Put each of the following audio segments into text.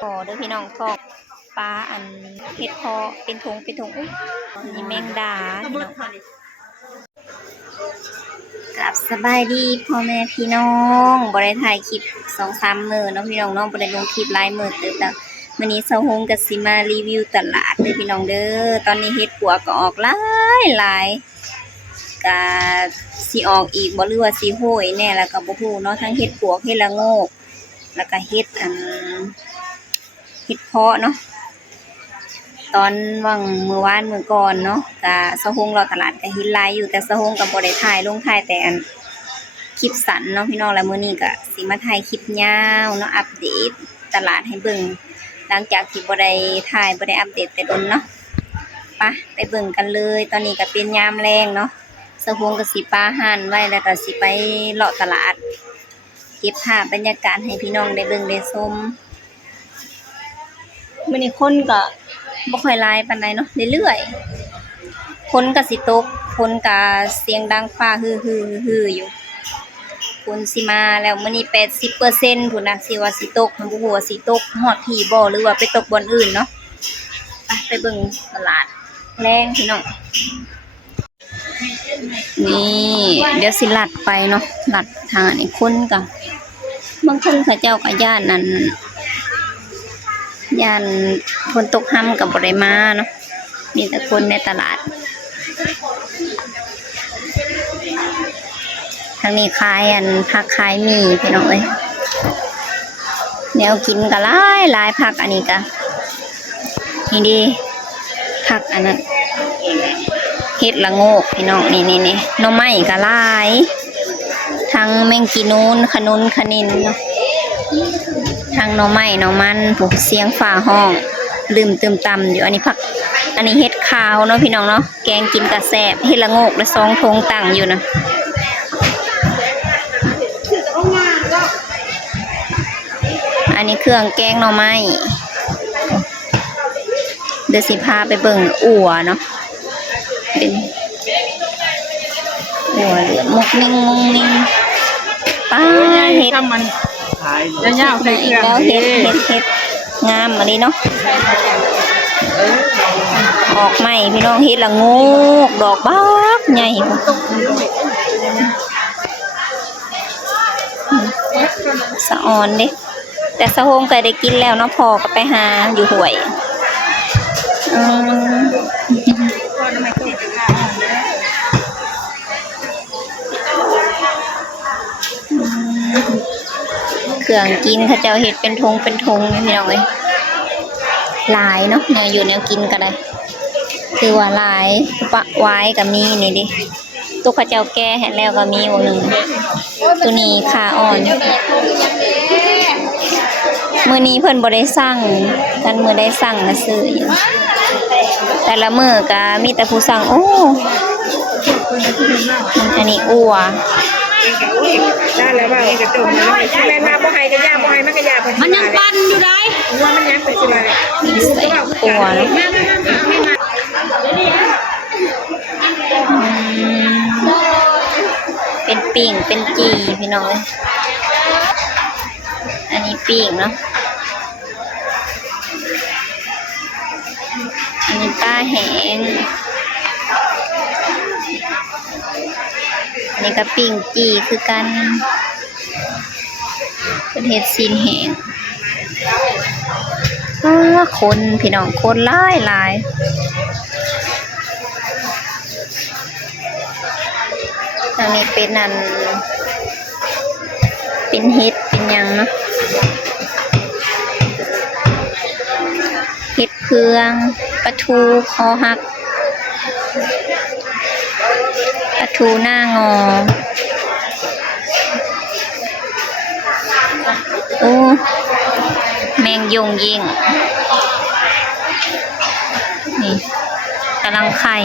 ขอเด้อพี่น้องทอกปลาอันเห็ดพอเป็นถุงอุ๊ยนี่แมงดาพี่น้องกับสบายดีพ่อแม่พี่น้องบ่ได้ถ่ายคลิป2-3 มื้อเนาะพี่น้องเนาะบ่ได้ลงคลิปหลายมื้อเติบแล้วมื้อนี้เซาฮงก็สิมารีวิวตลาดเด้อพี่น้องเด้อตอนนี้เห็ดปวกก็ออกหลายก็สิออกอีกบ่หรือว่าสิโหยแน่แล้วก็บ่ฮู้เนาะทั้งเห็ดปวกเห็ดละโงกแล้วก็เห็ดเพาะเนาะตอนว่างมื้อวานมื้อก่อนเนาะก็สะฮงเราตลาดก็เห็นหลายอยู่แต่สะฮงก็บ่ได้ถ่ายลงถ่ายแต่คลิปสั้นเนาะพี่น้องแล้วมื้อนี้ก็สิมาถ่ายคลิปยาวเนาะอัปเดตตลาดให้เบิ่งหลังจากที่บ่ได้ถ่ายบ่ได้อัปเดตแต่ดนเนาะไปเบิ่งกันเลยตอนนี้ก็เป็นยามแลงเนาะสะฮงก็สิปาห่านไว้แล้วก็สิไปเลาะตลาดเก็บภาพบรรยากาศให้พี่น้องได้เบิ่งได้ชมมื้อนี้คนก็บ่ค่อยหลายปานใดเนาะเรื่อยๆฝนก็สิตกฝนก็เสียงดังฟ้าฮือๆอยู่ฝนสิมาแล้วมื้อนี้ 80% พุ่นน่ะสิว่าสิตกบ่ฮู้ว่าสิตกฮอดพี่บ่หรือว่าไปตกบ่อนอื่นเนาะไปเบิ่งตลาดแรงพี่น้องนี่เดี๋ยวสิลัดไปเนาะลัดทางนี้คนก็บางคนเขาเจ้าก็ย้านนั่นย่านฝนตกห่ำกับบ่ได้มาเนาะมีแต่คนในตลาดทางนี้ขายผักขายมีพี่น้องเอ้ยแนวกินก็หลายผักอันนี้ก็นี่ดีผักอันนั้นเห็ดละโงกพี่น้องนี่หน่อไม้ก็หลายทั้งแมงกีนูนขนุนขนินเนาะทางหน่อไม้หน่อมันผูกเสียงฝ่าห้องลืมเติมตำอยู่อันนี้ผักอันนี้เห็ดขาวเนาะพี่น้องเนาะแกงกินกระแสบเห็ดละโงกและ2 ธงตั้งอยู่นะอันนี้เครื่องแกงหน่อไม้เดี๋ยวสิพาไปเบิ่งอั่วเนาะเป็นอั่วเหลือมุกนิ่งป้าเห็ดยาวๆใส่เกลือแล้วเห็ดงามอันนี้เนาะออกใหม่พี่น้องเห็ดละโงกดอกบักใหญ่สะออนเด้แต่สะโฮงเคยได้กินแล้วเนาะพอก็ไปหาอยู่ห้วยเครื่องกินเขาเจ้าเห็ดเป็นทงพี่น้องเอ้ยหลายเนาะแนวอยู่แนวกินก็ได้คือว่าหลายปะไว้ก็มีนี่ดิตุ๊กเขาเจ้าแก่เห็นแล้วก็มีวงหนึ่งตัวนี้ขาอ่อนมื้อนี้เพิ่นบ่ได้สั่งกันมื้อได้สั่งก็ซื้ออยู่แต่ละมื้อก็มีแต่ผู้สั่งโอ้อันนี้อั่วได้แล้วว่าจะจมแล้วแม่มาบ่ให้ก็ย่าบ่ให้มันก็ย่ามันยังปั่นอยู่ได้ว่ามันยังไปสิเลยใส่อั่วเป็นปิ่งเป็นจีพี่น้องเอ้ยอันนี้ปิ่งเนาะอันนี้ปลาแห้งนี่ก็ปิ่งจีคือกันเป็นเห็ดซีนแห้งคนพี่น้องคนหลายทางนี้เป็นเป็นเห็ดเป็นยังเนาะเห็ดเพืองปลาทูคอหักปลาทูหน้างอโอ้แมงยงยิงนี่กำลังไข่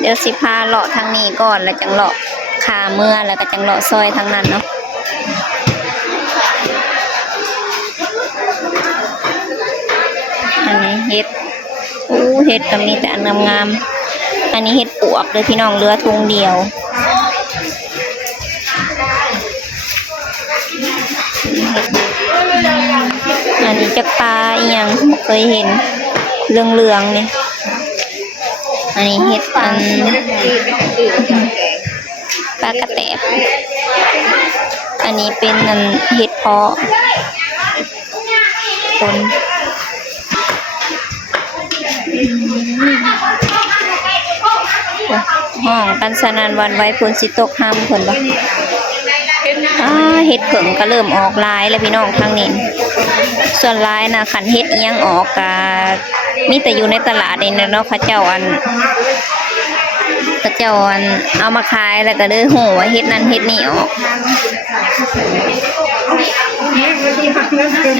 เดี๋ยวสิพาเลาะทางนี้ก่อนแล้วจังเลาะขาเมื่อแล้วก็จังเลาะซอยทางนั้นเนาะอันนี้เห็ดเห็ดก็มีแต่อันงามๆอันนี้เห็ดปวกเลยพี่น้องเรือทุงเดียว นี้จักปลาอีหยังบ่เคยเห็นเหลืองๆนี่อันนี้เห็ดอันปลากระแตบอันนี้เป็นอันเห็ดเพาะคนห้องกันสนั่นหวันไหวฝนสิตกห้ามเพิ่นบ่เห็ดเผิงก็เริ่มออกลายแล้วพี่น้องทางนี้ส่วนลายนะขันเห็ดเอียงออกกะมีแต่อยู่ในตลาดนี่เนาะเขาเจ้าอันเอามาขายแล้วก็เลยโหว่าเห็ดนั้นเห็ดนี้ออก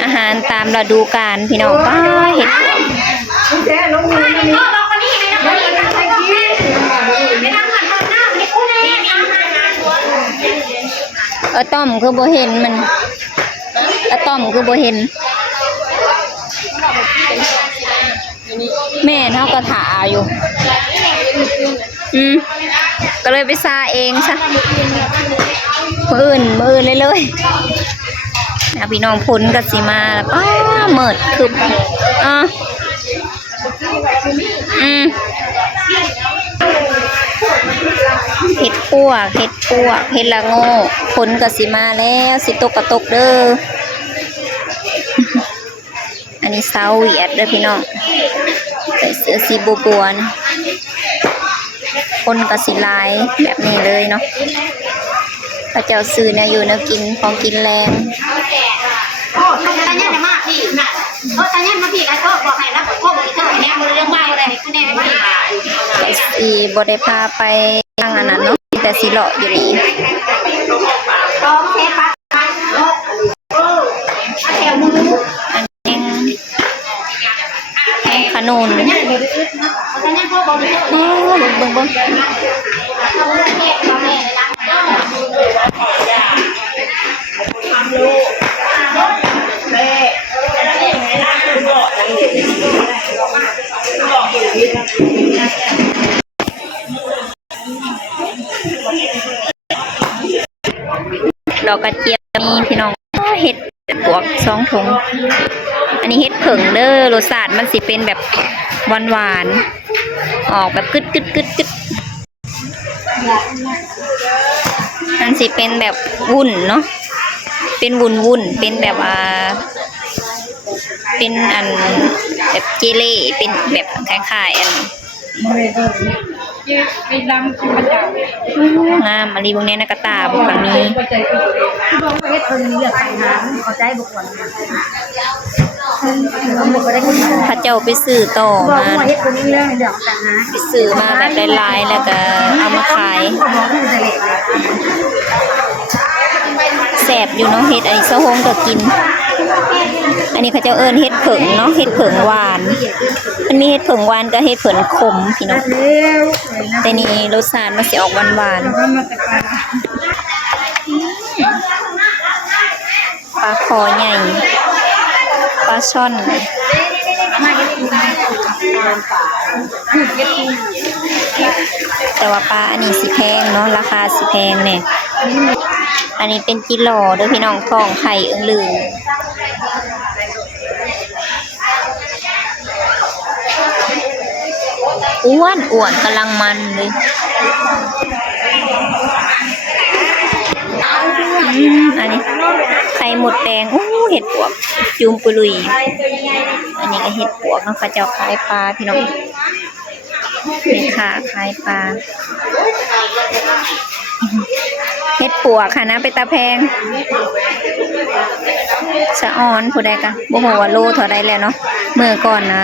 อาหารตามฤดูกาลพี่น้องป้าเห็ดต้อมคือบ่เห็นมันต้อมคือบ่เห็นแม่เท่าก็ถาอยู่ก็เลยไปซาเองซะมืออื่นเลยพี่น้องพ้นกับสีมาป้าเมิดคือเห็ดปวกเห็ดละโง่พ้นกับสีมาแล้วสิตกกระตกเด้ออันนี้เซาเวียดเด้อพี่น้องใส่เสื้อสีบัวนะคนกับสีลายแบบนี้เลยเนาะพระเจ้าซื้อนะอยู่นะกินของกินแรงตาเนี่ยมาพี่ตาเนี่ยมาพี่ไอ้ก็บอกให้รับพ่อบอกอีกเท่านี้มันเรื่องมาอะไรคุณแม่ไม่ได้สีบได้พาไปทางอันนั้นเนาะแต่สีเลาะอยู่นี่ต้องเทปะแถวมืออันนี้ขนุนตาเนี่ยพ่อบอกเบิ่งดอกกระเจียวมีพี่น้องเห็ดปวก2 ถุงอันนี้เห็ดเผิงเด้อรสชาติมันสิเป็นแบบหวานออกแบบกึดมันสิเป็นแบบวุ่นเนาะเป็นวุ่นเป็นแบบเป็นอันแบบเจเล่เป็นแบบคล้ายๆอันงามมารีบงนี้นะกระตาบุกนี้พระเจ้าไปซื้อต่อมาไปซื้อมาแบบลายๆแล้วก็เอามาขายแสบอยู่เนาะเห็ดอันนี้เซาโฮงก็กินอันนี้เขาเจ้าเอิญเห็ดเผิงเนาะเห็ดเผิงหวานมันมีเห็ดเผิงหวานกับเห็ดเผิงขมพี่น้องแต่นี่รสชาติมันสิออกหวานปลาคอใหญ่ปลาช่อนแต่ว่าปลาอันนี้สิแพงเนาะราคาสิแพงเนี่ยอันนี้เป็นกิโลเด้อพี่น้องทองไข่อึ้งลืออ้วนกำลังมันเลยอันนี้ไข่หมดแดงเห็ดปวกจุ่มปุลุยอันนี้ก็เห็ดปวกเนาะเขาเจ้าขายปลาพี่น้องนี่ค่ะขายปลาเห็ดปวกค่ะนะไปตาแพงสะออนผู้ใดกันบ่ฮู้ว่าโลเท่าใดแล้วเนาะเมื่อก่อนนะ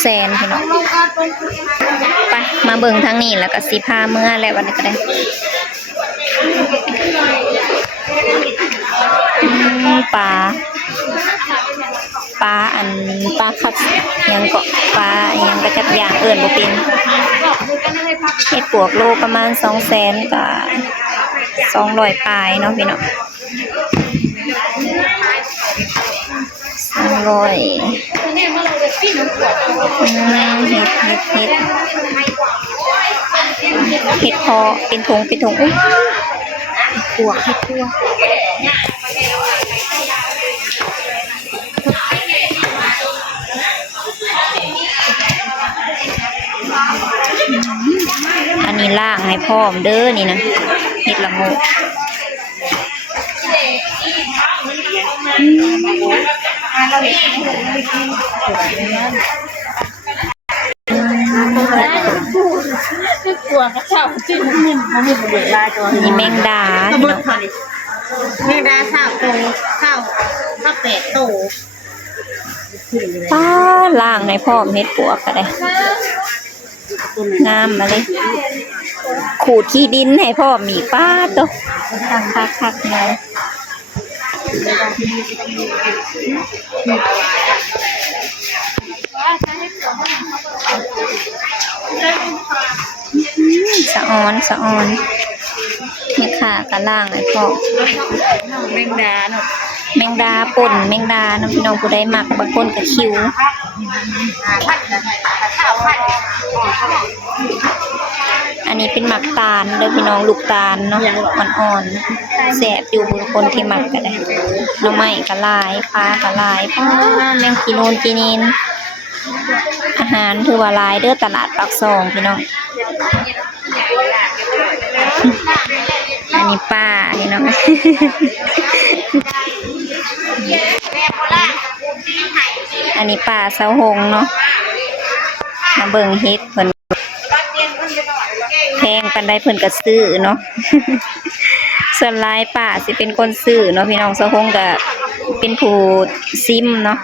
200,000พี่น้องไปมาเบิ่งทางนี้แล้วก็สิพาเมื่อแล้ววันนี้ก็ได้ปลาอันปลาคัดยังเกาะปลายังกระจับอย่างเอื่นบ่เป็นเห็ดปวกโลประมาณ200,000กับ200ปลายเนาะพี่น้อง200เห็ดพอเป็นถุงปวกเห็ดปวก นี่ล่างให้พร้อมเด้อนี่นะเห็ดละโงกกลัวกระเช้าจิ้มมันมีเดือดร้ายตัว นี่แมงดา แมงดาข้าวโตข้าวเป็ดโต ป้าล่างให้พร้อมเห็ดปวกก็ได้งามมาเลยขูดขี้ดินให้พร้อมมีป้าโตคักๆเลยสะออนมีขากระล่างไอ้พ่อ แมงดาเนาะ แมงดาป่นแมงดาน้องพี่น้องผู้ใดมักบางคนก็คิวอันนี้เป็นหมักตาลเด้อพี่น้องลูกตาลเนาะอ่อนๆแสบอยู่บางคนที่มักก็ได้น้องไม้ก็ลายปลาก็ลายป้าแมงกีนูนกีนีนอาหารถือว่าหลายเด้อตลาดปากซองพี่น้องอันนี้ป้าพี่น้องอันนี้ป้าเสาหงเนาะมาเบิ่งเฮ็ดเพิ่นแพงปานใดเพิ่นก็ซื้อเนาะส่วนหลายป้าสิเป็นคนซื้อเนาะพี่น้องเสาหงก็เป็นผู้ซิมเนาะ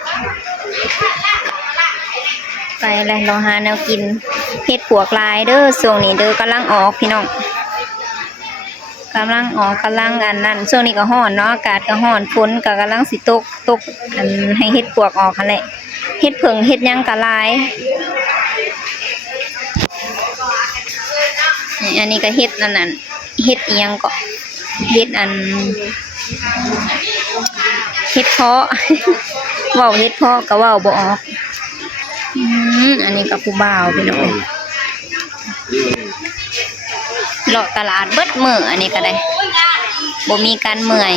ไปเลยเราหาแนวกินเฮ็ดปวกลายเด้อช่วงนี้เด้อกำลังออกพี่น้องกำลังอันนั้นช่วงนี้ก็ร้อนเนาะอากาศก็ร้อนฝนก็กำลังสิตกอันให้เฮ็ดปวกออกหั่นแหละเฮ็ดเผิงเฮ็ดหยังก็หลายอันนี้ก็เฮ็ดอันนั้นเฮ็ดอีหยังก็เฮ็ดอันเฮ็ดเพาะ เว้าเฮ็ดเพาะก็เว้าบ่ออกอันนี้ก็ผู้บ่าวพี่น้องเลาะตลาดเบิดมื้ออันนี้ก็ได้บ่มีการเมื่อย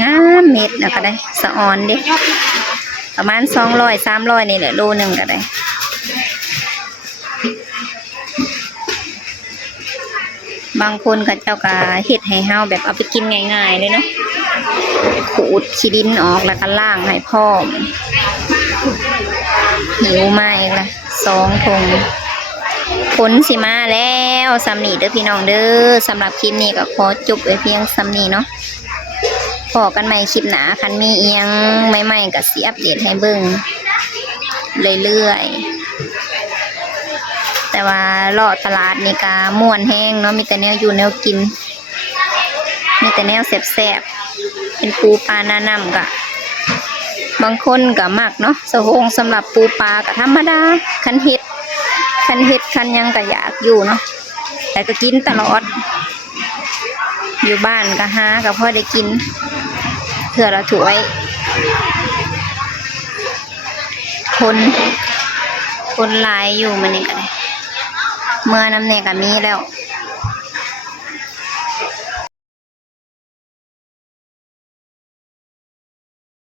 งามเม็ดนะก็ได้สะออนเด้ประมาณ200 300นี่แหละโลนึงก็ได้บางคนก็เจ้าก็เฮ็ดให้เฮาแบบเอาไปกินง่ายๆเลยเนาะขูดขี้ดินออกแล้วก็ล้างให้พร้อมหิวมาอีกละ2 ถุงผลสิมาแล้วสำนีเด้อพี่น้องเด้อสำหรับคลิปนี้ก็ขอจบไว้เพียงสำนีเนาะพอกันใหม่คลิปหน้าคันมีเอียงใหม่ๆก็สิอัปเดตให้เบิ่งเรื่อยๆแต่ว่าเลาะตลาดนี่ก็ม่วนแห้งเนาะมีแต่แนวอยู่แนวกินมีแต่แนวแซ่บๆเป็นปูปลาหน้าน้ำก็บางคนก็มักเนาะสะโฮงสำหรับปูปลาก็ธรรมดาคันเฮ็ดคันยังก็อยากอยู่เนาะแต่ก็กินตลอดอยู่บ้านก็หาก็พอได้กินเถื่อละถ้วยคนหลายอยู่มันนี่ก็ได้เมื่อน้ำเนี่ยก็มีแล้ว